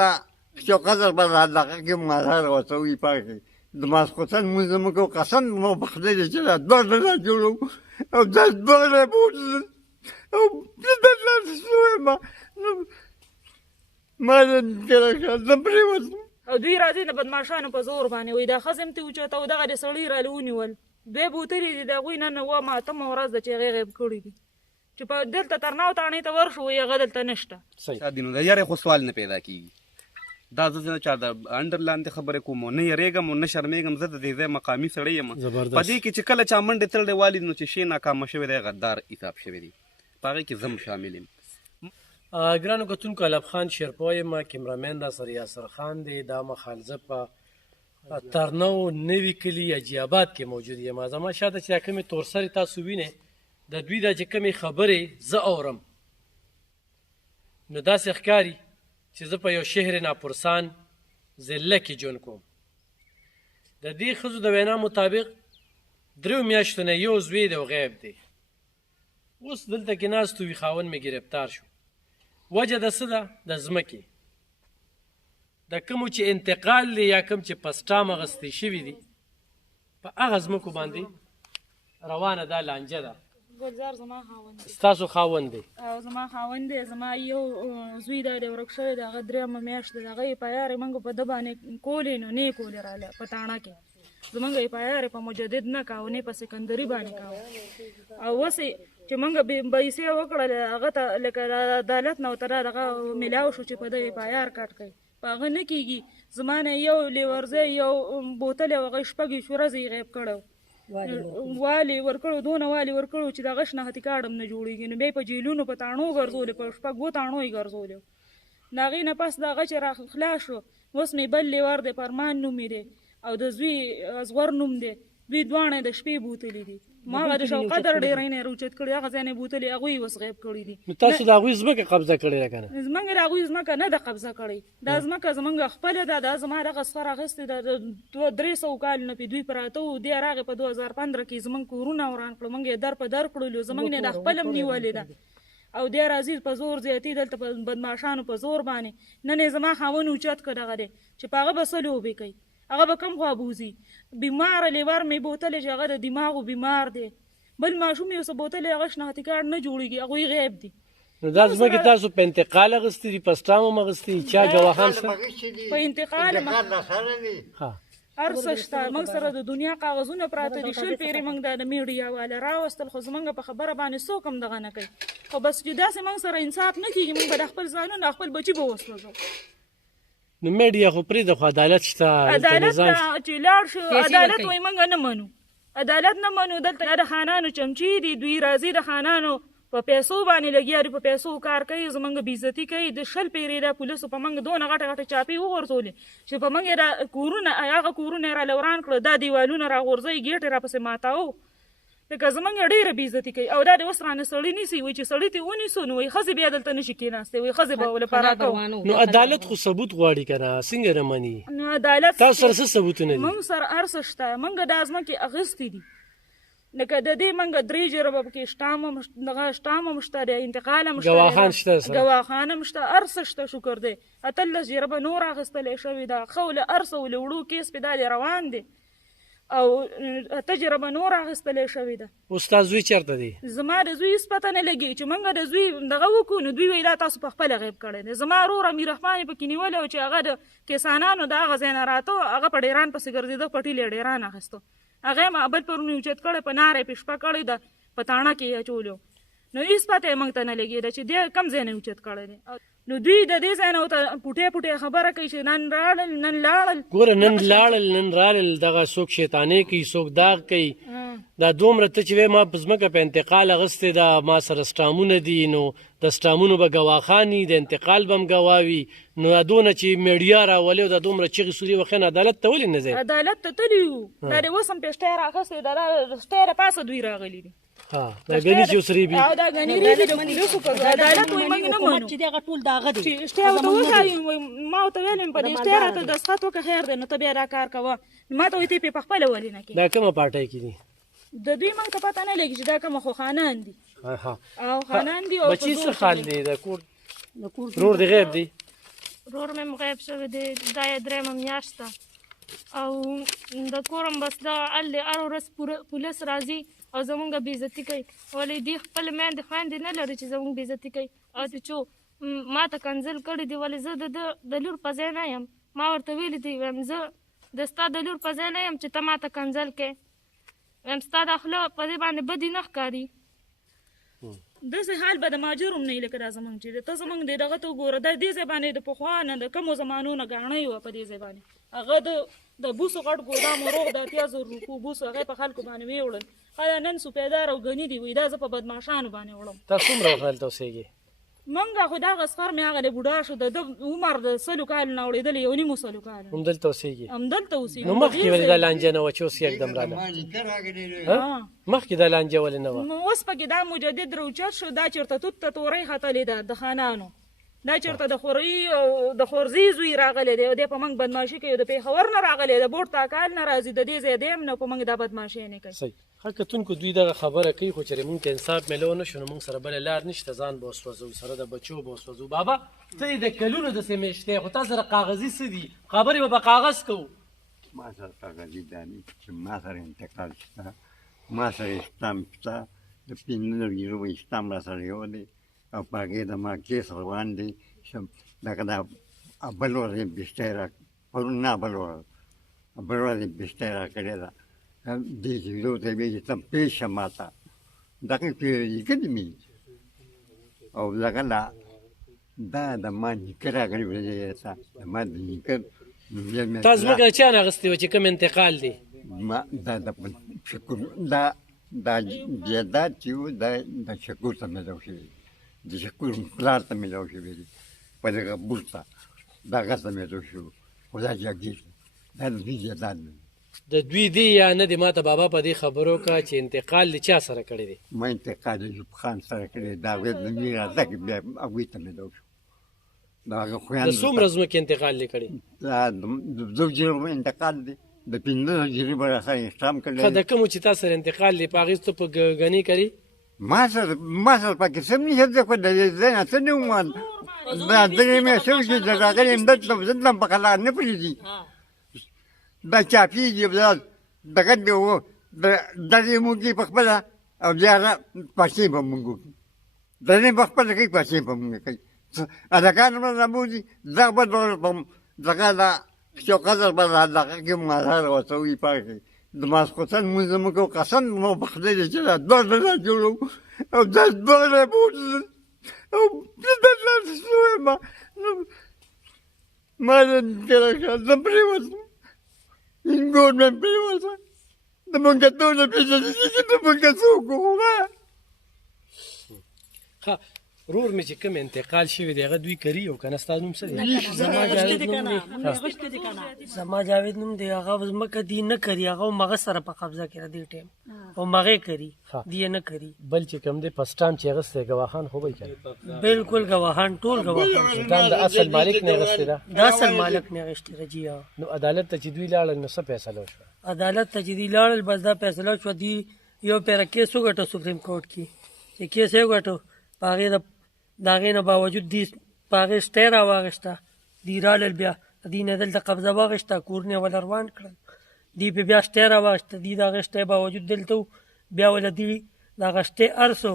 دا چې قدر به دغه کې مازار ورته وي پاکې د ماسخوتن لمونځ مو کوو قسم مو په خدای دی چې دا دوه ډله جوړوو او دا دوه ډله بوتل او دلته شویم ما زه پرېوتم او دوی راځي د بدماشانو په زور باندې وایي دا ښځه هم ترې اوچته او دغه د سړي رالې ونیول دوی بوتلې دي د هغوی نن اوومه اتمه ورځ ده چې هغې غیب کړي دي چې په دلته ترناو تاڼې ته ورشو وایي هغه دلته نشته د یارې خو سوال نه پیدا کېږي دا زه چا د انډر لاندې خبرې کوم نه یریږم او نه شرمېږم زه د دې ځای مقامي سړی یم په دې کې چې کله چا منډې تړلې والي نو چې شی ناکامه شوی دی غدار حساب شوی دی په هغې کې زه هم شامل یم ګرانو کتونکو الب خان شیرپا یم کیمرامین را سره یاسر خان دی دا مخال زه په ترنو نوي کلي حاجي آباد کې موجود یم زما شاته چې دا کومې تورسرې تاسو وینئ د دوی دا چې کومې خبرې زه اورم نو داسې ښکاري چې زه په یو شهر ناپرسان ضلع کې ژوند کوم د دې ښځو د وینا مطابق 3 میاشتو نه یو زوی دی او غیب دی اوس دلته کې ناست وي خاوند مې ګرفتار شو وجه د څه ده د ځمکې د کومو چې انتقال دی یا کوم چې پسټام اخیستې شوي دي په هغه ځمکو باندې روانه دا لانجه ده ګلزار زما خاوند دی ستاسو خاوند دی او زما خاوند دی زما یو زوی دی دی ورک شوی دی هغه 3مه میاشت دی د هغه یې پایارې موږ په ده باندې کولې نو نه یې کولې راله په تاڼه کې زمونږ یې پایارې په مجدد نه کوو نه په سکندري باندې کوو او اوسې چې موږ پیسې وکړلې هغه ته لکه عدالت نه ورته دغه میلاو شو چې په ده یې پایار کټ کوي په هغه نه کېږي زما نه یو لیورځی یو بوتل او هغه 6 ورځې یې غیب کړی والي ورکړو دونه والي ورکړو چې دغه شناختي کارډ هم نه جوړېږي نو بیا یې په جیلونو په تاڼو ګرځولې په 6 تاڼو یې ګرځولې د هغې نه پس دغه چې را خلاص شو اوس مې بل لیور دی فرمان نوم یې دی او د زوی اصغر نوم دی دوی دواړه د شپې بوتلې دي ما هغه د شوقدر ډېرې نه روچت کړي هغه ځای نه بوتلې هغوی اوس غیب کړي دي نو تاسو د هغوی ځمکه قبضه کړې ده که نه زموږ د هغوی ځمکه نه ده قبضه کړې دا ځمکه زموږ خپله ده دا زما دغه سر اخیستې ده د 300 کال نه پې دوی پراته وو دی راغې په 2015 کې زموږ کورونه وران کړو موږ یې در په در کړلو زموږ نه د خپل هم نیولې ده او دی راځي په زور زیاتي دلته په بدماشانو په زور باندې نن یې زما خاوند اوچت کړ دغه دی چې په هغه به څه لوبې کوي هغه به کم خوا بوځي بیماره لیور مې بوتلې چې هغه د دماغو بیمار دی بل ماشوم یو څه بوتلې هغه شناختي کارډ نه جوړېږي هغوی غیب دي نو دا ځمکې تاسو په انتقال اخیستې دي په سټام هم اخیستې دي چا ګواهان شته په انتقال هر څه شته موږ سره د دنیا کاغذونه پراته دي 20 پیرې موږ د میډیا والا راوستل خو زموږ په خبره باندې څوک هم دغه نه کوي خو بس چې داسې موږ سره انصاف نه کېږي موږ به د خپل ځانونه خپل بچي به وسوځو نو میډیا خو پرېږده خو عدالت شته عدالت چې لاړ شو عدالت وایي موږ نه منو عدالت نه منو دلته د خانانو چمچي دي دوی راځي د خانانو په پیسو باندې لګیا دي په پیسو کار کوي زموږ بېعزتي کوي د 20 پیرې د پولیسو په موږ دونه غټه غټه چاپې وغورځولې چې په موږ یې کورونه هغه کورونه یې راله وران کړل دا دیوالونه راغورځوي ګېټ یې راپسې ماتاو لکه زموږ یې ډېره بېعزتي کوي او دا د اوس رانه سړي نیسي وایي چې سړي ته ونیسو نو وایي ښځې بیا دلته نشي کېناستې وایي ښځې به ولپاره کوو نو عدالت خو ثبوت غواړي که نه څنګه نه مني نو عدالت تاسو سره څه ثبوتونه دي موږ سره هر څه شته موږ دا ځمکې اخیستې دي لکه د دې موږ 3 جربه پکې شټام هم شته دی انتقال هم شته ګواهان شته ګواهان هم شته هر څه شته شکر دی 18 جربه نور اخیستلی شوې ده ښه له هر څه له وړو کیس پې دا روان دی او تجربه نور اخیستلی شوې ده اوس ستا زوی چېرته دی زما د زوی هېڅ پته نه لګي چې موږ د زوی دغه وکړو نو دوی وایي دا تاسو په خپله غیب کړی دی زما ورور امیر رحمان یې پکې نیولی و چې هغه د کسانانو د هغه ځای نه راته هغه په ډیران پسې ګرځېده پټیل یې ډیران اخیستو هغه یې بل پرون اوچت کړی په ناره یې پشپه کړې ده په تاڼه کې یې اچولو نو هېڅ پته یې موږ ته نه لګېده چې دی کم ځای نه اوچت کړی دی نو دوی د دې ځای نه ورته پوټې خبره کوي چې نن راړل نن لاړل ګوره نن لاړل نن رالل دغه څوک شیطانۍ کوي څوک داغ کوي دا دومره ته چې وایې ما په ځمکه په انتقال اخیستې ده ما سره سټامونه دي نو د سټامونو به ګواښان وي د انتقال به هم ګواه وي نو دا دونه چې میډیا راولې او دا دومره چغې سورې وښین عدالت ته ولې نه ځئ عدالت ته تللي یو دا د اوس هم پیشټی رااخیستی دا سټی د پاسه دوی راغلي دي دا ګني چې اوس ریبي او دا ګني ریبي د پولیسو په عدالت وایي موږ نه منو چې دغه ټول داغه دي چې شټی ورته وښایي ما ورته ویل په دې شټی راته دستخط وکړه خیر دی نو ته بیا دا کار کوه ما ته وایي ته یې په خپله ولې نه کوې دا کومه پارټۍ کې دي د دوی موږ ته پته نه لګي چې دا کومه خو خانان دي او خانان دي او بچي څه حال دی د کور نور د غیب دی ورور مې غیب شوی دی دا یې درېیمه میاشت ده او د کورم بس دغه حال دی هر ورځ پولیس راځي او زمونږ بېعزتي کوي ولې دوی خپلې میندې خویندې نه لري چې زمونږ بېعزتي کوي او د چو ما ته کنځل کړی دی ولې زه د لور په ځای نه یم ما ورته ویلي دي وایم زه د ستا د لور په ځای نه یم چې ته ما ته کنځل کوې وایم ستا دا خوله په دې باندې بدې نه ښکاري داسې حال به د ماجر هم نه وي لکه دا زمونږ چې دی ته زمونږ د دغه ته وګوره دا دې ځای باندې د پخوا نه د کمو زمانو نه ګاڼۍ وه په دې ځای باندې هغه د بوسو غټ ګودام و روغ د اتیا زره روپو بوسو هغه په خلکو باندې ویې وړل آیا نن سوپیدار او ګني دي وایي دا زه په بدماشانو باندې وړم تا څومره وخت هلته اوسېږې منګه خو دغه سفر مې هغه د بوډا شو د عمر د سلو کالو نه اورېدلی یو نیمو سلو کالو همدلته اوسېږې همدلته اوسېږي نو مخکې ولې دا لانجه نه وه چې اوس یکدم راله مخکې دا لانجه ولې نه وه اوس پکې دا مجدد روچت شو دا چېرته توت ته تورۍ ختلې ده د خانانو دا چېرته د خورۍ او د خورزي زوی راغلی دی او دی په موږ بدماشي کوي د پېښور نه راغلی د بوټ تاکال نه راځي د دې ځای دی هم نه په موږ دا بدماشي نه کوي صحیح ښه کتونکو دوی دغه خبره کوي خو چېرې مونږ ته انصاف میلو نه شو نو مونږ سره بله لار نشته ځان به وسوځو سره د بچو به وسوځو بابا ته یې د کلونو داسې میشتی خو تا سره کاغذي څه دي خبرې به په کاغذ کوو ما سره کاغذي دانې چې ما سره انتقال شته ما سره اسټامپ شته د 15 یورو اسټامپ را سره یو دی او په هغې د ما کیس روان دی دغه دا بل ورځ یې بېسټی را پرون نه بل ورځ یې بېسټی را کړې ده دې چې زه ورته ویې چې ته پېښ شه ما ته دغه پې لیکلي مې او دغه دا د ما نیکه راغلی و ته د ما د نیکه تا ځمکه چا نه اخیستې وه چې کوم انتقال دی ما دا د شکر دا جایداد چې و دا د شکور ته میلاو شوی د شکور پلار ته میلاو شوی دی په دغه بورس ته دغه ته میلاو شوی خو دا جګیر دا د دوی جایداد دی د دوی دی یا نه دی ما ته بابا په دې خبرو کا چې انتقال د چا سره کړی دی ما انتقال د ایوب خان سره کړی دا وې د مې راځه کې بیا هغوی ته میلاو شو د هغه د خویندو څومره ځمکې انتقال دی کړی دا د 2 جریبو انتقال دی د 15 جریبو را سره اسټام ښه کړی د کومو چې تا سره انتقال دی په هغې ته په ګنې کوي ما سره پکې څه هم نشته خو د دې ځای نه څه نه وم دا درې میاشتې وشوې د راغلي یم دلته هم په قلار نه پرېږدي دا چاپېږي دغه دې و درې موږ کوي په خپله او بیا پاچې به موږ وکړو درې په خپله کوي پاچې به موږ کوي اداکان به رابوځي دغه به دغه دا چوقدر به دغه کې مازار ورته وي پاره کې د ماسخوتن مونځ موږ کوو قسم مو په خدای دی چې دا دوه نه جوړو او دا دوه رابوځي او دلته شوی ما زه پرېوتم اینگون من پرېوتم د مونږ ټوله پېژني چې د مونږ څوک وو ښه رور مې چې کوم انتقال شوی دی هغه دوی کوي او که نه ستا نوم څه دی زما جاوید نوم دی هغه ځمکه دی نه کوي هغه مغه سره په قبضه کې دی ټیم او مغه کوي دی نه کوي بل چې کوم دی پسټام چې اغسته گواهان خو به کوي بالکل گواهان ټول گواهان دا د اصل مالک نه اغسته ده د اصل مالک نه اغسته راځي نو عدالت ته چې دوی لاړل نو څه فیصله وشوه عدالت ته چې دی لاړل بس دا فیصله شو دی یو پیر کیس وګټو سپریم کورټ کې چې کیس یې وګټو هغې د هغې نه باوجود دی په هغې سټی راواخېسته دی رالل بیا دی نه دلته قبضه واخېسته کورونه یې وله روان کړل دی پې بیا سټی راواخېسته دی د هغې سټی باوجود دلته و بیا وله دی د هغه سټی هر څه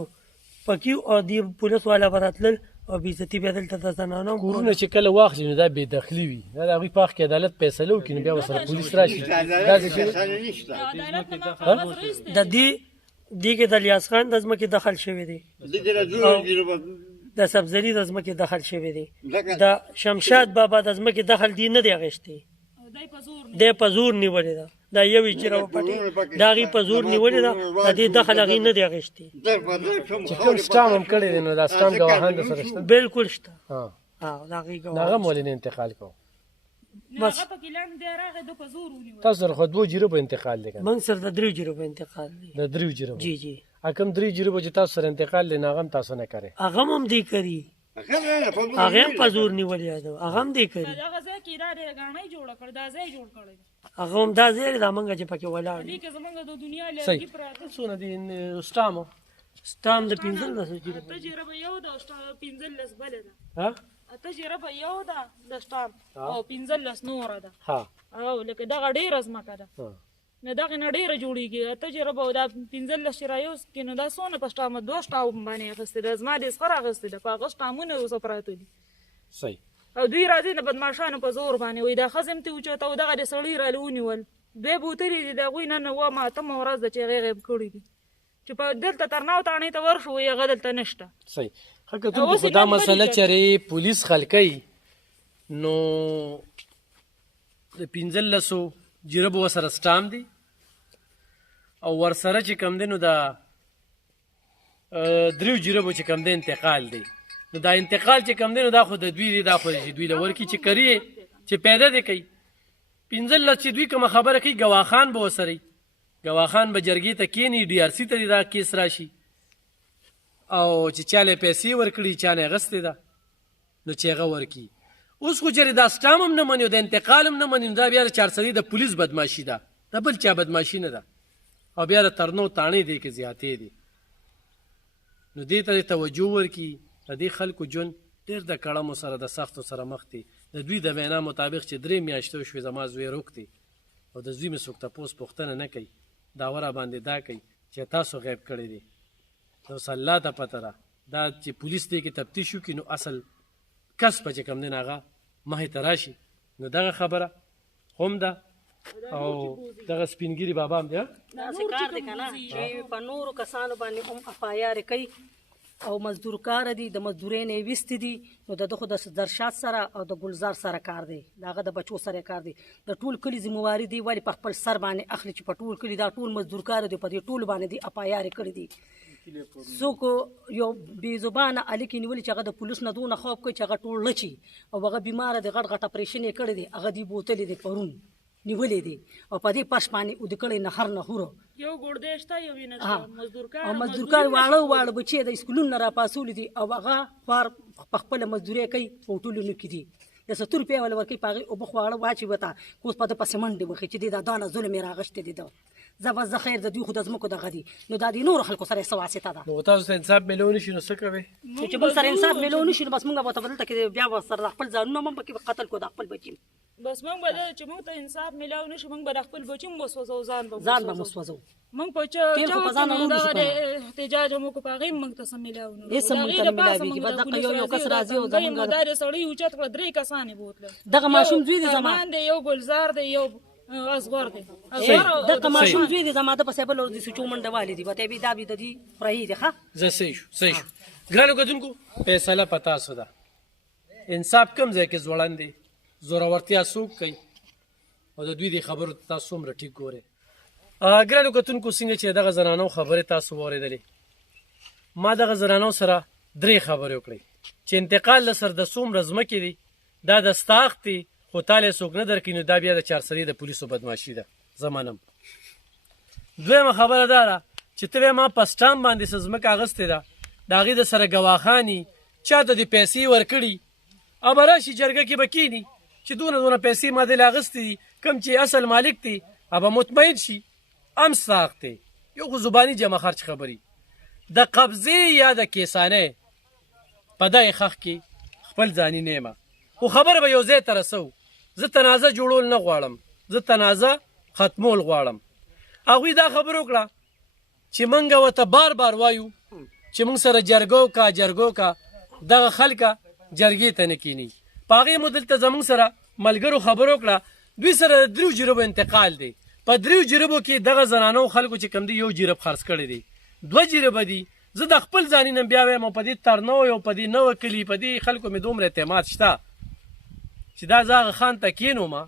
پکې او دی پولیس والا به راتلل او بېعزتي بیا دلته د زنانو کورونه چې کله واخلي نو دا بې دخلي وي دا د هغوی په حق کې عدالت فیصله وکړي نو بیا ورسره پولیس راشي د دې کې د الیاس خان د ځمکې دخل شوی دی د سبزري د ځمکې دخل شوی دی د شمشاد بابا د ځمکې دخل دی نه دی اخیستی دی په زور نیولې ده دا یو اجرا وپټې د هغې په زور نیولې ده د دې دخل هغې نه دی اخیستی چې کوم سټام هم کړی دی نو دا سټام ګواهان درسره شته بالکل شته ها د هغې نو هغه ولې نه انتقال کوو بس تاسو سره خو 2 جریبو انتقال دی که موږ سره د 3 جریبو انتقال دی د 3 جریبو جی جی کوم 3 جریبو چې تاسو سره انتقال دی نو هغه هم تاسو نه کوئ هغه هم دی کوي هغه هم په زور نیولې ده هغه هم دی کوي هغه ځای کې دا ګاڼۍ جوړه کړ دا ځای جوړ کړی هغه هم دا ځای دی دا موږ چې پکې ولاړ دې کې زمونږ د دنیا لرګي صحیح پراته څونه دي سټامو سټام د 15 جریبو تجربه یو د 15 بلې ده ها اته جربه یو ده د سټام او 15 نوره ده ها او لکه دغه ډېره ځمکه ده ها. نه دغه نه ډېره جوړېږي اته جربه دا 15 چې رایوس کې نو دا څونه په سټامه 2 سټام باندې اخیستې ده زما د سخر اخیستې ده په هغه سټامونه اوسه پراته دي صحیح. او دوی راځي د بدماشانو په زور باندې وایي دا ښځې م تې اوچته او دغه د سړي رالې ونیول دوی بوتلي دي د هغوی نن اومه اتمه ورځ ده چې هغې غیب کړي دي چې په دلته ترناو تاڼۍ ته ورشو وایي هغه دلته نشته صحیح. ښه کتونکو خو دا مسله چېرې پولیس حل کوي نو د 15 جربو ورسره سټام دی او ورسره چې کوم دی نو دا 3 جربو چې کوم دی انتقال دی نو دا انتقال چې کوم دی نو دا خو د دوی دی دا خو دوی له ورکي چې کوي چې پیدا دی کوي 15 چې دوی کومه خبره کوي ګواخان به ورسره وي ګواخان به جرګې ته کښېني DRC ته دا کیس راشي او چې چاله پیسې ورکړي چاله اغستې ده نو چې هغه ورکړي. اوس خو چېرې دا سټام هم نه مني او د انتقال هم نه مني نو دا بیا د چارسدي د پولیس بدماشي ده د بل چا بدماشي نه ده او بیا د ترنو تاڼې دی کې زیاتې دي نو دې ته توجه ورکړي. د دې خلکو ژوند ډېر د کړمو سره د سختو سره مخ دی د دوی د وینا مطابق چې 3 میاشتې وشوې زما زوی روغ دی او د زوی مې څوک تپوس پوښتنه نه کوي دا ورا باندې دا کوي چې تاسو غیب کړی دی نو الله ته پته ده دا چې پولیس دې کې تفتیش وکړي نو اصل کس په چې کوم دی نه هغه مخې ته راشي نو دغه خبره هم ده او دغه سپینګیري بابا هم دی داسې کار دی که نه چې په نورو کسانو باندې هم FIR کوي او مزدور کار دي د مزدورۍ نه یې ویستې دي نو د ده خو د درشاد سره او د ګلزار سره کار دی د هغه د بچو سره کار دی د ټول کلي ذمواري دی ولې په خپل سر باندې اخلي چې په ټول کلي دا ټول مزدور کار دی په دې ټول باندې دی FIR کړي دي څوک یو بې زبانه الیکې نیولي چې هغه د پولیس نه دونه خوف کوي چې هغه ټول لچي او هغه بیماره دی غټ غټ اپریشن یې کړی دی هغه دی بوتلې دی پرون نیولې دي او په دې پش باندې ود کړي نهر نه هورو یو ګوردې شته یو وینه مزدور کار او مزدور کار واړه بچي د اسکولونو را پاسول دي او هغه خور په خپل مزدوري کوي په ټولونو کې دي د 70 روپیا ول ورکي پاغي او بخواړه واچي وتا کوس په پسې منډه وخی چې دا دانه ظلم راغشته دي دا زبر خیر د دوی خو د زمکو دغه دي نو دا دي نور خلکو سره سواسته ده نو تاسو ته انصاف ملون شي نو څه کوي چې بل سره انصاف ملون شي بس موږ به تبدل تک بیا سره خپل ځانونه مم پکې قتل کو د خپل بچی بس موږ به چې موږ ته انصاف ملاو نشي موږ به خپل بچی مو وسوځو ځان به مسوځو موږ په چا احتجاج مو کو پاغي موږ ته سم ملاو نو هیڅ موږ ته ملاويږي بس دغه یو کس راځي او زموږ مدار سړی اوچت کړ 3 کسانې بوتله دغه ماشوم دوی دي زما دی یو ګلزار دی یو اصغر دی دغه ماشوم دوی دي زما د پسې بل ور دي سچو منډه والي دي وته بي دا بي د دي پرهي دي ښه زه صحیح شو ګرانو کتونکو فیصله پتا سو ده انصاف کم ځای کې ځوړندې زورورتیا څوک کوي او د دوی د خبرو تاسو هم ټیک ګورئ. ګرانو کتونکو څنګه چې دغه زنانو خبرې تاسو واورېدلې ما دغه زنانو سره 3 خبرې وکړې چې انتقال له سر د څومره ځمکې دي دا د ستاخت دي خو تاله څوک نه درکړي نو دا بیا د چارسدي د پولیسو بدماشي ده زمانم. دویمه خبره دا ده چې ته ما په سټام باندې څه ځمکه اغستې ده د هغې د سره ګواښاني چا ته د پیسې ورکړي او به راشي جرګه کې به کښېني چې دونه پیسې ما دلې اغستې دي کوم چې اصل مالک دی به مطمئن شي ام ساخت دی یو خو زباني جمع خرچ خبري د قبضې یا د کیسانې په دغې خښ کې خپل ځاني نیمه خو خبره به یو ځای ته رسو زه تنازع جوړول نه غواړم زه تنازع ختمول غواړم. هغوی دا خبره وکړه چې موږ ورته بار وایو چې موږ سره جرګو کا دغه خلکه جرګې ته نه کښېني په هغې مو دلته زموږ سره ملګرو خبره وکړه دوی سره د 3 جربو انتقال دی په 3 جربو کې دغه زنانو خلکو چې کوم دی یو جرب خرڅ کړی دی 2 جربه دي زه د خپل ځاني نه بیا وایم په دې ترنو یو په دې نوه کلي په دې خلکو مې دومره اعتماد شته چې دا زه هغه خان ته کښېنومه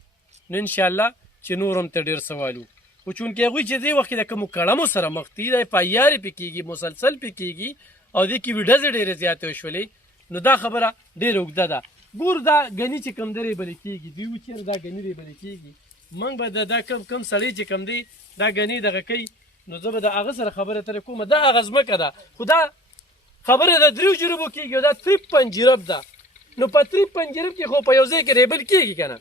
نو انشاءالله چې نور هم ته ډېر سوالو خو چونکې هغوی چې دې وخت کې د کومو کړمو سره مخ دي د FIR پې کېږي مسلسل پې کېږي او دې کې ویډزې ډېرې زیاتې وشولې نو دا خبره ډېره اوږده ده. ګور دا ګني چې کوم دی بلې کېږي دوی وچېر دا ګني دی بلې کېږي موږ به دا کم سړی چې کوم دی دا ګني دغه کوي نو زه به د هغه سره خبره ترې کومه دا هغه ځمکه ده خو دا خبره د 3 جربو کېږي او دا 53 جرب ده نو په 53 جرب کې خو په یو ځای کې ریبل کېږي که نه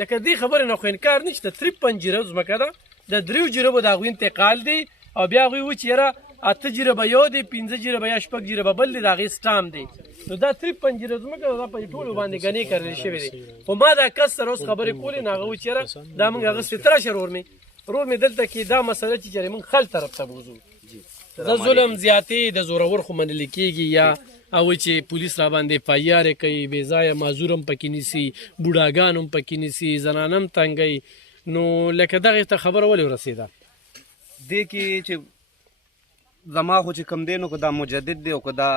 لکه دې خبرې نه خو انکار نشته 53 جرب ځمکه ده د 3 جربو د هغوی انتقال دی او بیا هغوی و چې یاره 8 جربه یو دی 15 جربه یا 6 جربه بل دی د هغې سټام دی نو دا 53 ځمکه دا په ټولو باندې غني کړل شوی دی خو ما دا کس سره اوس خبرې کولې نو هغه وایي چېرې دا موږ هغسې تراشه رور مې دلته کې دا مسله چې چېرې موږ خل طرف ته بوځو د ظلم زیاتې د زورور خو منل کېږي یا او چې پولیس را باندې فایار کوي بې ځایه معذور هم پکې نیسي بوډاګان هم پکې نیسي زنانه هم تنګوي نو لکه دغې ته خبره ولې ورسېده دې کې چې زما خو چې کم دی نو که دا مجدد دی او که دا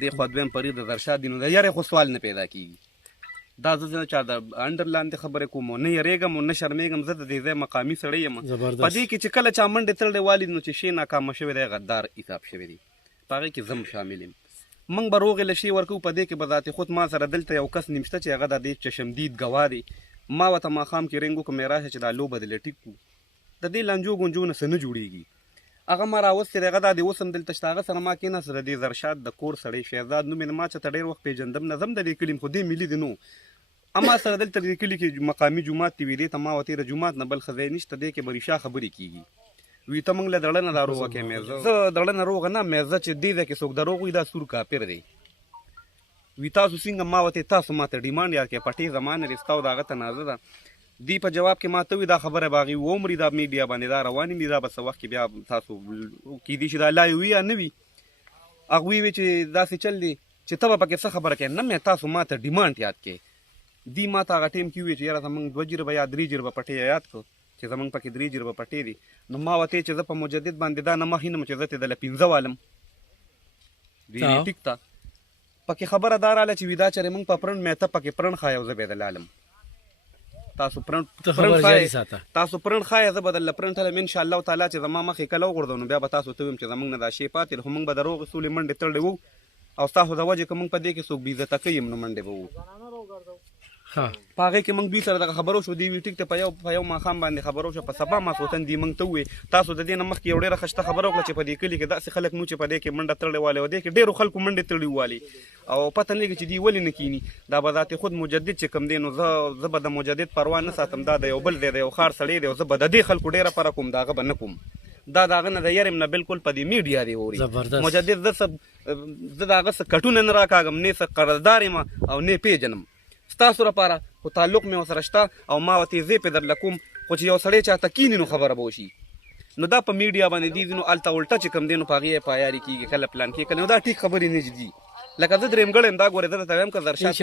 دې خوا دویم فرید زرشاد دی نو د یارې خو سوال نه پیدا کېږي دا زه نه چا د انډر لاندې خبرې کوم نه یریږم او نه شرمېږم زه د دې ځای مقامي سړی یم په دې کې چې کله چا منډې تړلی والي نو چې شی ناکامه شوی دی غدار حساب شوی دی په هغې کې زه هم شامل یم موږ به روغې له شی ورکوو په دې کې به ذات خود ما سره دلته یو کس نیم شته چې هغه د دې چشمدید ګواه دی ما ورته ماښام کې رنګ وکړم راشه چې دا لوبه دې له ټیک کړو د دې لانجو ګونجو نه څه نه جوړېږي هغه ما راوستې دی هغه دا د اوس هم دلته شته هغه سره ما کېناست د دې زرشاد د کور سړی شهزاد نوم یې ما چېرته ډېر وخت پېژندم نه ځم د دې کلي خو دې ملي دی نو اما سره دلته د کلي کې مقامي جومات دی وي دې ته ما وتېره جومات نه بل ښه ځای نشته دی کې به ریښا خبرې کېږي وي ته موږ له دړه نه دا روغه کې میرزه زه دړه نه روغه نه میرزه چې دې ځای کې څوک دروغ وي دا سور کافر دی وي تاسو څنګه ما وتې تاسو ما ته ډیمانډ یاد کړې پټې زمانه دی ستا او د هغه تنازع ده دی په جواب کې ما ته وي دا خبره به هغې ومري دا میډیا باندې دا روانې دي دا به څه وخت کې بیا تاسو کیدای شي دا لایو وي یا نه وي هغوی وی چې داسې چل دی چې ته به پکې څه خبره کوې نه مې تاسو ما ته ډیمانډ یاد کړې دی ما ته هغه ټایم کې وویل چې یاره زموږ 2 جربه یا 3 جربه پټې یاد کړو چې زموږ پکې 3 جربه پټې دي نو ما ورته چې زه په مجدد باندې دا نه مخینم چې زه ته دله 15 والم وی ټیک تا پکې خبره دار اله چې ودا چرې موږ په پرن مې ته پکې پرن خایو زه به دلالم تاسو پرن خای زه بدل پرن ته ان شاء الله تعالی چې زما مخې کله وګرځو نو بیا به تاسو ته ویم چې زموږ نه دا شی پاتې خو موږ به د روغ اصول منډې تړلې وو او تاسو د وجه کوم په دې کې څوک بې عزته کوي نو منډې به وو په هغې کې موږ دوی سره دغه خبرو شو دی وي ټیک ته په یو ماښام باندې خبرو شو په سبا ماسوتن دی موږ ته ووې تاسو د دې نه مخکې یو ډېره ښه خبره وکړه چې په دې کلي کې داسې خلک نو چې په دې کې منډه تړلې والې او دې کې ډېرو خلکو منډې تړلې والې او پته نه لګي چې دوی ولې نه کینی دا به ذات خود مجدد چې کوم دی نو زه به د مجدد پروا نه ساتم دا د یو بل دی د یو ښار سړی دی او زه به د دې خلکو ډېره پره کوم د هغه به نه کوم دا د هغه نه د یارم نه بالکل په دې میډیا دی اوري مجدد زه د هغه څه کټونه نه راکاږم نه څه قرضدار یم او نه پیژنم ستاسو لپاره خو تعلق مې ورسره شته او ما ورته زه پې درله کوم خو چې یو سړی چاته کیني نو خبره به وشي نو دا په میډیا باندې دي نو الته الټه چې کوم دی نو په هغې یې پایاري کېږي کله پلان کې کله نو دا ټیک خبرې نه دي لکه زه درېم ګړی یم دا ګورې زه درته وایم که زرشاد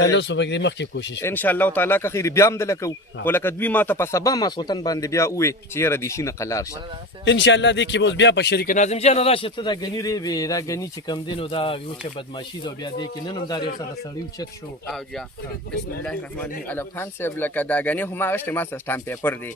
ان شاء الله تعالی که خیر بیا هم دله کوو خو لکه دوی ما ته په سبا ماسخوتن باندې بیا ووې چې یاره دې شي نه قلار شه ان شاء الله دې کې به اوس بیا په شریک ناظم جان راشه ته دا ګني ریبې دا ګني چې کم دی نو دا وچه بدماشي ده بیا دې کې نن هم دا یو څه سړی اوچت شو او جا بسم الله الرحمن الرحیم الف خان صاحب لکه دا ګني خو ما غشتې ما سره سټامپ پیپر دی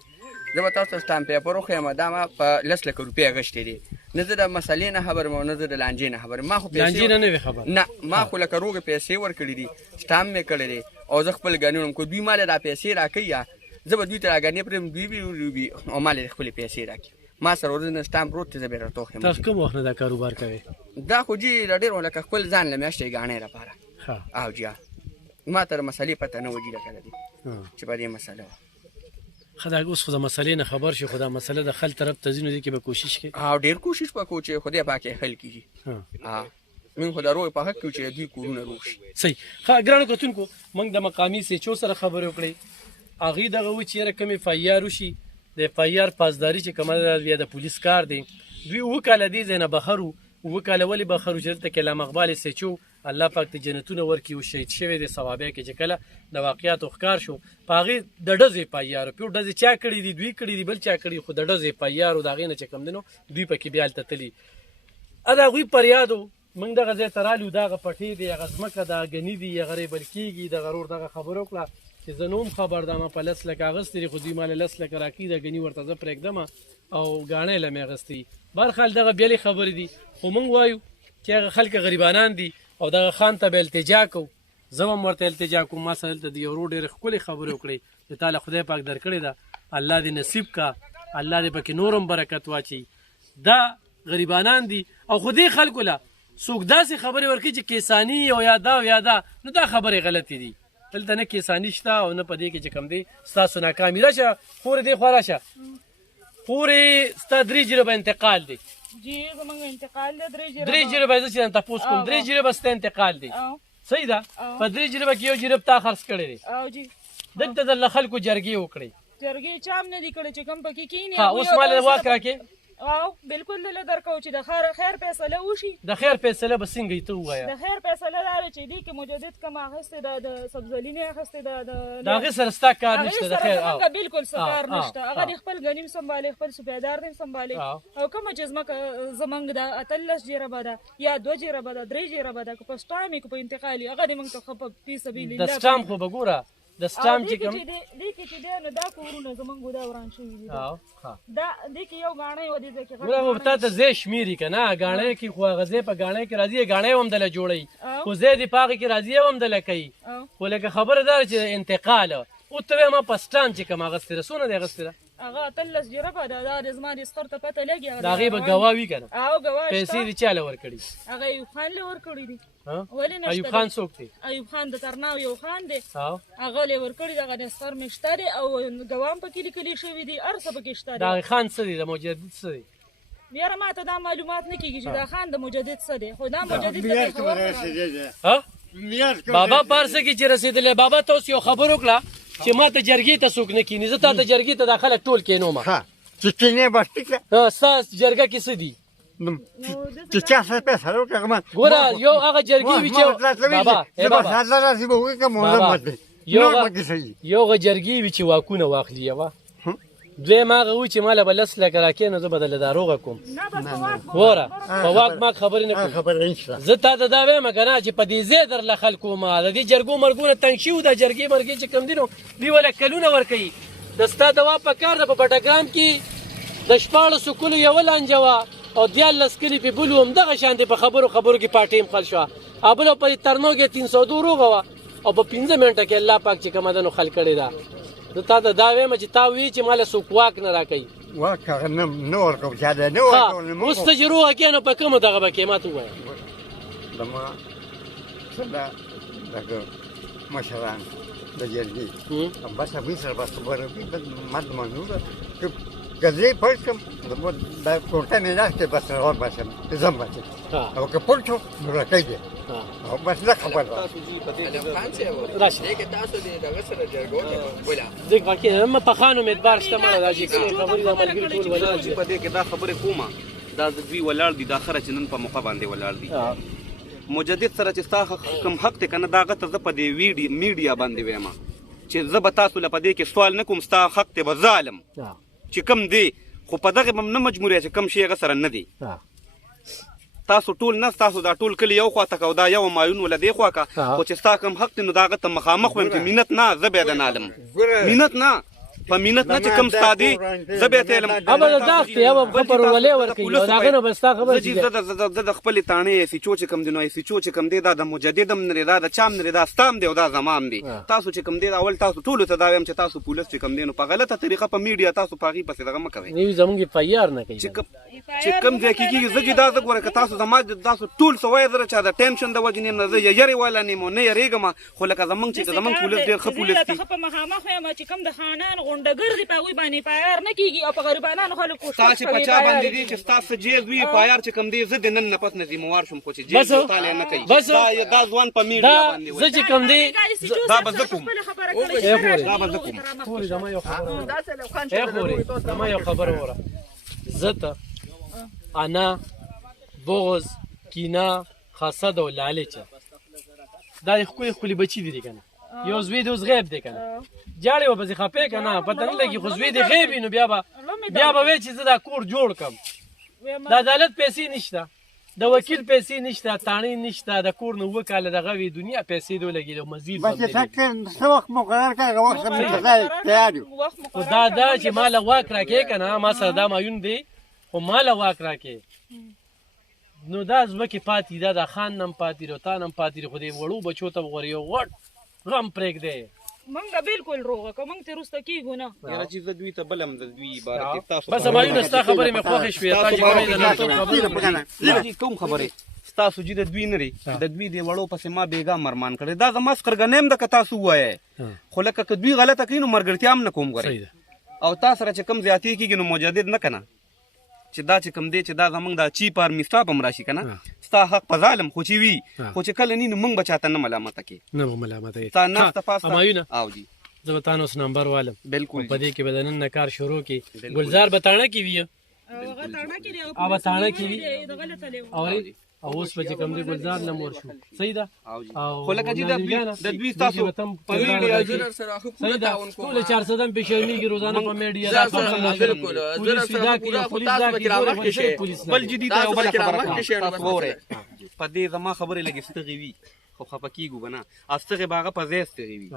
زه به تاسو ته سټامپ پیپر وښیم دا ما په 10 لکه روپۍ غشتې دي نه زه د مسلې نه خبر یم او نه زه د لانجې نه خبر یم ما خو لانجې نه وي خبر نه ما خو لکه روغې پیسې ورکړي دي سټامپ مې کړی دی او زه خپل ګني وړم که دوی ما له دا پیسې راکوي یا زه به دوی ته را ګنې پرېږدم دوی وي او ما له خپلې پیسې راکړي ما سره ورځنه سټامپ پروت دی زه بیا درته وښیم تاسو کوم وخت نه دا کاروبار کوئ دا خو جي ډېر لکه خپل ځان له میاشتې ګاڼې لپاره او جی ما ته د مسلې پته نه وجي لکه د دې چې په دې مسله وه ښه دا اوس خو د مسلې نه خبر شي خو دا مسله د خل طرف ته ځي نو دې کې به کوشش کوي او ډېر کوشش به کوو چې خدای پاک یې حل کړي موږ خو د روغې په حق کې چې دوی کورونه روغ شي صحیح ښه ګرانو کتونکو موږ د مقامي سیچو سره خبرې وکړې هغې دغه وایي چې یاره کوم اف آی آر وشي د اف آی آر پاسداري چې کومه ده بیا د پولیس کار دی دوی 7 کاله دې ځای نه بهر وو 7 کاله ولې بهر وو چې دلته کې لامقبال سیچو الله پاک ته جنتونه ورکړي او شهید شوی دی ثوابه کې چې کله د واقعیاتو ښکار شو په هغې د ډزې اف آی آر پیو ډزې چا کړي دي دوی کړي دي بل چا کړي خو د ډزې اف آی آر او د هغې نه چې کوم دی نو دوی پکې بیا هلته تلي د هغوی پر یاد و موږ دغه ځای ته رالو دغه پټې دی هغه ځمکه د ګني دي هغه ریبل کېږي دغه رور دغه خبره وکړه چې زه نوم خبر ده ما په 10 لکه اخیستې دي خو دوی ما له 10 لکه راکړي د ګني ورته زه پرېږدم او ګاڼې له مې اخیستې برخال دغه بیلې خبرې دي خو موږ وایو چې هغه خلک غریبانان دي او دغه خان ته به التجا کوو زه هم ورته التجا کوم ما سره دلته د یو ورور ډېرې ښکلې خبرې وکړې چې تاله خدای پاک درکړې ده الله دې نصیب کا الله دې پکې نور هم برکت واچي دا غریبانان دي او خو دې خلکو له څوک داسې خبرې ورکوي چې کیساني او یا دا او یا دا نو دا خبرې غلطې دي دلته نه کیساني شته او نه په دې کې چې کوم دی ستاسو ناکامي راشه خورې دې خوا راشه خورې ستا 3 جربه انتقال دی جی زمونږ انتقال دی 3 جربه زه چې تاسو کوم 3 جربه ستا انتقال دی صحیح ده په درې جریبه کې یو جریب تا خرڅ کړی دی او جی دلته د خلکو جرګې وکړي جرګې چام نه دي کړی چې کم پکې کینی ها اوس مال واک راکې او بالکل له درکو چې د خیر فیصله وشي د خیر فیصله به څنګه ته وایا د خیر فیصله دا چې دی کې مجدد کما اخسته د سبزلی نه اخسته د هغه سره ستا کار نشته د خیر هغه بالکل کار نشته هغه خپل غنیم سمبالي خپل سپیدار دې سمبالي او کوم چې زمنګ د اتلس جیره بده یا 2 جیره بده 3 جیره بده کو په سټایم کو په انتقالي هغه دې موږ ته خپ په سبیل الله د سټام خو بګوره د سټام چې کوم دې کې دې نو دا کورونه زمنګ دا وران شوی دي ها دا دې کې یو غاڼه و دې کې ګوره په ته زه شمیري کنه غاڼه کې خو غزه په غاڼه کې راځي غاڼه هم دل جوړي خو زه دې پاغه کې راځي هم دل کوي خو لکه خبردار چې انتقال او ته ما پستان چې کوم غستره سونه دی غستره هغه تلس جربه دا د زما د سخر ته پته لګي دا غي به گواوی کنه او گواش پیسې دي چاله ور کړی هغه یو خان له ور کړی دي ولې نشته ایوب خان څوک دی ایوب خان د ترناو یو خان دی هغه له ور کړی دغه د سخر مشتري او گوام پکې لیکلي شوی دي ارسه پکې شته دا خان څه دی د مجدد څه دی یاره ماته دا معلومات نه کیږي چې دا خان د مجدد څه دی خو دا مجدد ته خبر ها بابا پارسه کې چې رسیدلې بابا تاسو یو خبر وکړه چې ما ته جرګې ته څوک نه کینی زه ته جرګې ته داخله ټول کینو ما ها چې کینې بسته ها ساس جرګه کې څه دي چې چا څه پیسې ورکړم ګوره یو هغه جرګې وی چې بابا بابا حاضر راځي به وي کوم مزمت یو هغه جرګې وی چې واکونه واخلي یوا دوی ما غوي چې مال بلس لکه راکې نه زه بدل داروغه کوم ګوره په واک ما خبرې نه خبرې زه تا ته دا وایم کنه چې په دې زی در له خلکو ما د دې جرګو مرګونه تنګ شي د جرګې مرګې چې کم دینو دی ولا کلونه ور کوي د ستا دوا په کار د په پټګرام کې د شپاړو سکولو یو لانجوا او دیال لسکلی په بلو هم دغه شان په خبرو کې پارټیم خل شو ابلو په ترنوګه 302 روغه او په 15 منټه کې الله پاک چې کوم دنو خل کړی دا تا ته دا وایم چې تا وی چې مال سوق واک نه راکې واک نه ورکو چې دا نه ورکو اوس ته جروه کې نو په کوم دغه به کې ما ته وای دما صدا دغه مشران د جرګې بس ابي سره بس ورته مد منور غزي پړکم د کوټه نه راځي بس اور باسم زم باسم او که پړچو راکې او بس لا خبر راشه دغه تاسو دغه سره جرګو ولا ځکه کې هم په خانو مدبر شته مړه راځي خبرې د ملګری ټول ولا په دې کې دا خبره کومه دا د دوی ولاړ دي دا خره چې نن په موقع باندې ولاړ دي مجدد سره چې تاسو کوم حق ته کنه داغه ته په دې میډیا باندې وایم چې زه به تاسو له پدې کې سوال نکوم ستا حق ته به ظالم چې کم دی خو په دغه نه مجبورې چې کم شي غسر نه دی تاسو ټول نه تاسو دا ټول کلی یو خواته کو دا یو مایون ول دی خوا کا خو چې ستا کم حق ته نو داغه ته مخامخ ویم چې مینت نه زبې د نالم مینت نه په مینت نه چې کم ستادي زبې ته علم اما دا ته او خبر ولې ورکې داغه نه بس تا خبر چې د خپل تانه سی چوچ کم دی نو سی چوچ کم دی دا د مجددم نه دا د چام نه دا ستام دی او دا زمام دی تاسو چې کم دی اول تاسو ټول ته دا ویم چې تاسو پولیس چې کم دی نو په غلطه طریقه په میډیا تاسو پاغي پسې دغه مکوي نیو زمونږ فایار نه کوي چې کم ځای کېږي زه چې دا زه ګوره که تاسو زما تاسو ټول سوای زره چا د ټینشن د وجې نه زه یاري والا نیمو نه یریږم خو لکه زمونږ چې زمونږ پولیس ډېر ښه پولیس دي په مخامخ وایم چې کم د خانان غونډګر دي په هغوی باندې پایار نه کېږي او په غریبانو خلکو کوشش کوي تاسو په چا باندې دي چې ستاسو جیز وي پایار چې کم دی زه د نن نه پس نه ذمہوار شم خو چې جیز تعالی نه کوي دا ځوان په میډیا باندې زه چې کم دی دا به زه کوم دا به زه کوم ټول زما یو خبره زما یو خبره وره زه ته انا بغض کینه حسد او لالچ دا خو بچی دي کنه یو زوی د اوس غیب دی کنه جاړي و به خپې کنه پته نه لګي خو زوی دی غیب نو بیا به وی چې زه دا کور جوړ کم د عدالت پیسې نشته د وکیل پیسې نشته تانی نشته د کور نو وکاله دغه وی دنیا پیسې دو لګي د مزید بس تکن څو وخت مقرر کړه وخت مې تیار خو دا چې مال واک راکې کنه ما سره دا مایون دی خو مال واک راکې نو دا ځمکې پاتې ده د خان نم پاتې روتان هم پاتې خو دې وړو بچو ته وغوري یو غټ غم پرېږدی مونږ بالکل روغه که مونږ ترې وروسته کېږو نه یاره چې زه دوی ته بلم د دوی عبارت تاسو بس همایونه ستا خبرې مې خوښې شوې تا چې کومې د نرتوب کوم خبرې ستاسو چې د دوی نه د دوی د وړو پسې ما بېګا مرمان کړی دا زما سقرګنۍ هم ده که تاسو ووایئ خو لکه که دوی غلطه کوي نو ملګرتیا هم نه کوم ګورئ او تا سره چې کم زیاتې کېږي نو مجدد نه که نه چې دا چې کم دی چې دا زمونږ دا چیپ آرمي سټاف هم راشي که نه ستا حق په ظالم خو چې وي خو چې کله نی نو موږ به چاته نه ملامته کې نه به ملامته تا ناسته پاسته همایونه او جی زه به تا نه اوس نمبر والم بالکل په دې کې به د نن نه کار شروع کړي ګلزار به تاڼه کې وي هغه تاڼه کې دی او به تاڼه کې وي دغه له تللی و. او اوس به چې کوم دی ګلزار نه مور شو صحیح ده خو لکه چې د دوی ستاسو په میډیا زر سره خو صحیح پوره ده تعاون کوم ټول 400 په شرمېږي روزانه په میډیا دا بالکل زر سره پوره خو تاسو کې رامخ شي بل جدي ته یو بل خبره مخکې شي نو تاسو وره په دې زما خبرې لګې ستغي وي خو خپه کیږو بنا استغه باغه په ځای ستغي وي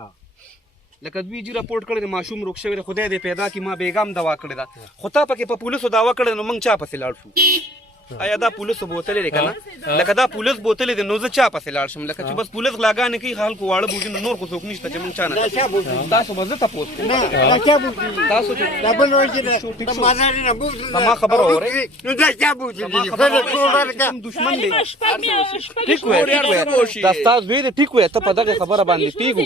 لکه دوی چې راپورټ کړی د ماشوم روغ شوی خدای دې پیدا کی ما بیګام دوا کړی دا خو تا پکې په پولیسو دوا کړی نو موږ چا پسې لاړ شو آیا دا پولیسو بوتلې دی کنه لکه دا پولیس بوتلې دی نو زه چا پسې لاړ شم لکه چې بس پولیس غلاګانې کوي خلکو واړه بوجي نور خو څوک نشته چې موږ چا نه تاسو به زه تاسو دا چا بوتل تاسو چې دا بل وجه ده ما نه بوتل ما خبر اوره نو دا چا بوتل دي خبره ټول دشمن دی شپږ ټیک وې دا تاسو وې ټیک وې ته په دغه خبره باندې پیګو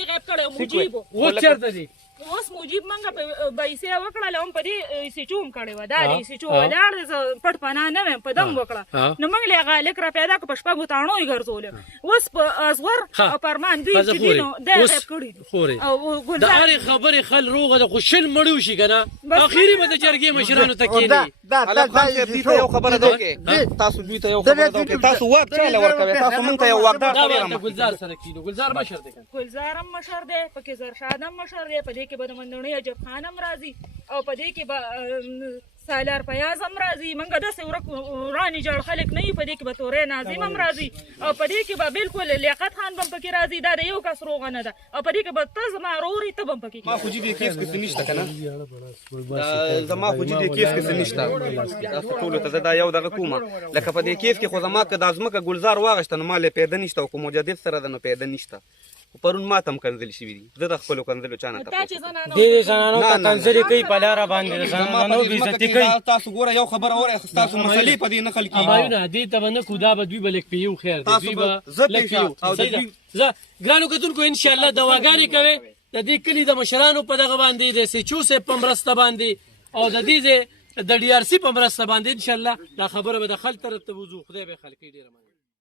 و چرته دي اوس موجب منګه په پیسې وکړه لوم په دې سیټوم کړي و دا دې سیټو ولاړ پټ پنا نه ویم په دم وکړه نو موږ له غالک را پیدا کو پښپا غوتاڼو یې ګرځول اوس په ازور او پرمان دې چې دینو دا غیب کړی او دا ګلزار هر خبره خل روغه د خوشل مړو شي کنه اخیری به د جرګې مشرانو ته کېنی الله خان چې دوی ته یو خبره ده تاسو دوی ته یو خبره ده تاسو واک چاله ورکوي تاسو مونږ ته یو واکدار دا سره د ګلزار سره کینو ګلزار مشر دی ګلزارم مشر دی پکې زرشادم مشر دی په دې کې به د مندونی عجب خانم راځي او په دې کې به سالار پیاز هم راځي منګه داسې ورک رانی جوړ خلک نه وي په دې کې به تورې ناظم هم راځي او په دې کې به بالکل لیاقت خان بم پکې راځي دا د یو کس روغه نه ده او په دې کې به ته زما روري ته بم پکې ما خو دې کیس کې نشته کنه زما خو دې کیس کې نشته تاسو ټول ته دا یو دغه کومه لکه په دې کیس کې خو زما که د ازمکه ګلزار واغشت نو مال پیدا نشته او کوم مجدد سره د نو پیدا نشته پرون ماتم کنځل شي وي زه د خپل کنځلو چانه تاسو دې زنانو ته کنځلې کوي په لار باندې زنانو بیزتی کوي تاسو ګوره یو خبر اوره تاسو مسلې په دې نقل کې ابایونه دې ته نه کو دا به دوی بلک پیو خیر دوی به لک پیو او زه ګرانو کتونکو ان شاء الله دواګانې کوي د دې کلی د مشرانو په دغه باندې د سچو سه پمرسته باندې او د دې د ډي ار سي پمرسته باندې ان شاء الله دا خبره به د خلک طرف ته وځو خدای به خلک ډیر